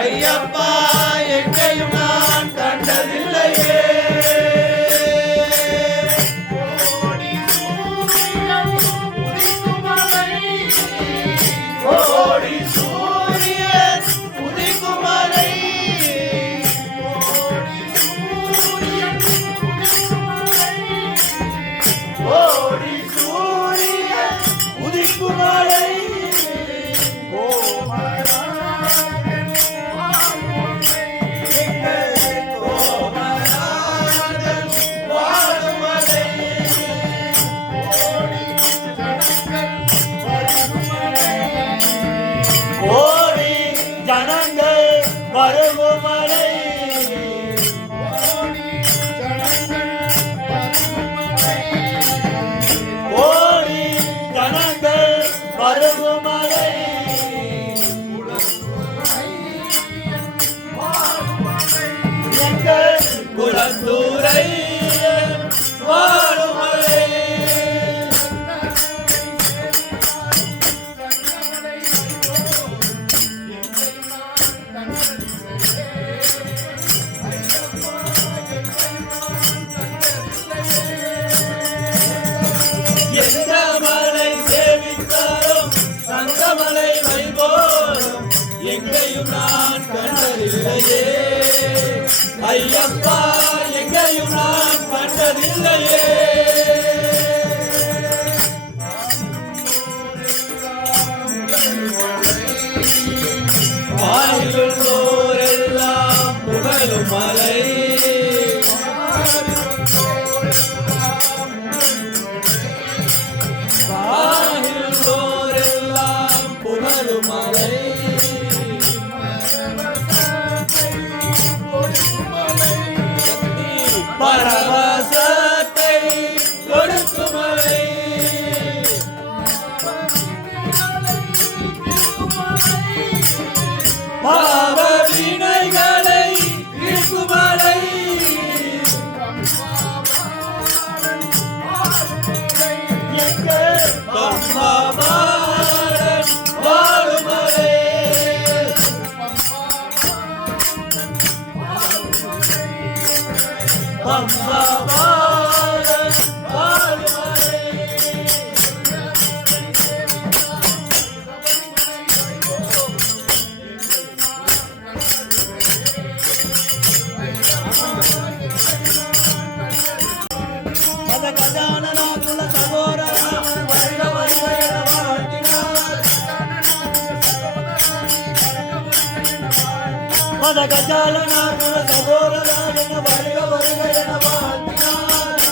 ஐயப்பா எங்கேயும் நான் கண்டதில்லையே. கோடி சூரியன் உதிக்கும் மலை, கோடி சூரியன் உதிக்கும் மலை. வருகுமலை ஓடி ஜனங்கள் வருகுமலை, எங்கள் குலத்தூரை வாழுமலை. எந்த மலை சேவித்தாலும் தங்கமலை வைபோகம் எங்கேயும் நான் கண்டதில்லையே. ஐயப்பா எங்கேயும் நான் கண்டதில்லையே. வாயிலுள்ளோரெல்லாம் புகழும் மலை, மலை பரவசத்தை கொடுக்கும் மலை, பாவ வினைகளை தீர்க்கும் மலை, எங்கள் கஜானநாகுல சகோதர வருக வருக என வாழ்த்தினார். மத கஜானநாகுல சகோதர வருக வருக என வாழ்த்தினார்.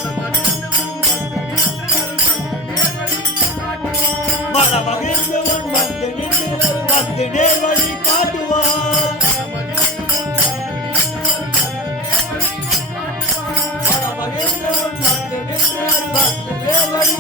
மத மகிழ்ந்து வந்து நின்று வந்து நேர்வழி காட்டுவார். மத மகிழ்ந்து வந்து நின்று வந்து நேர்வழி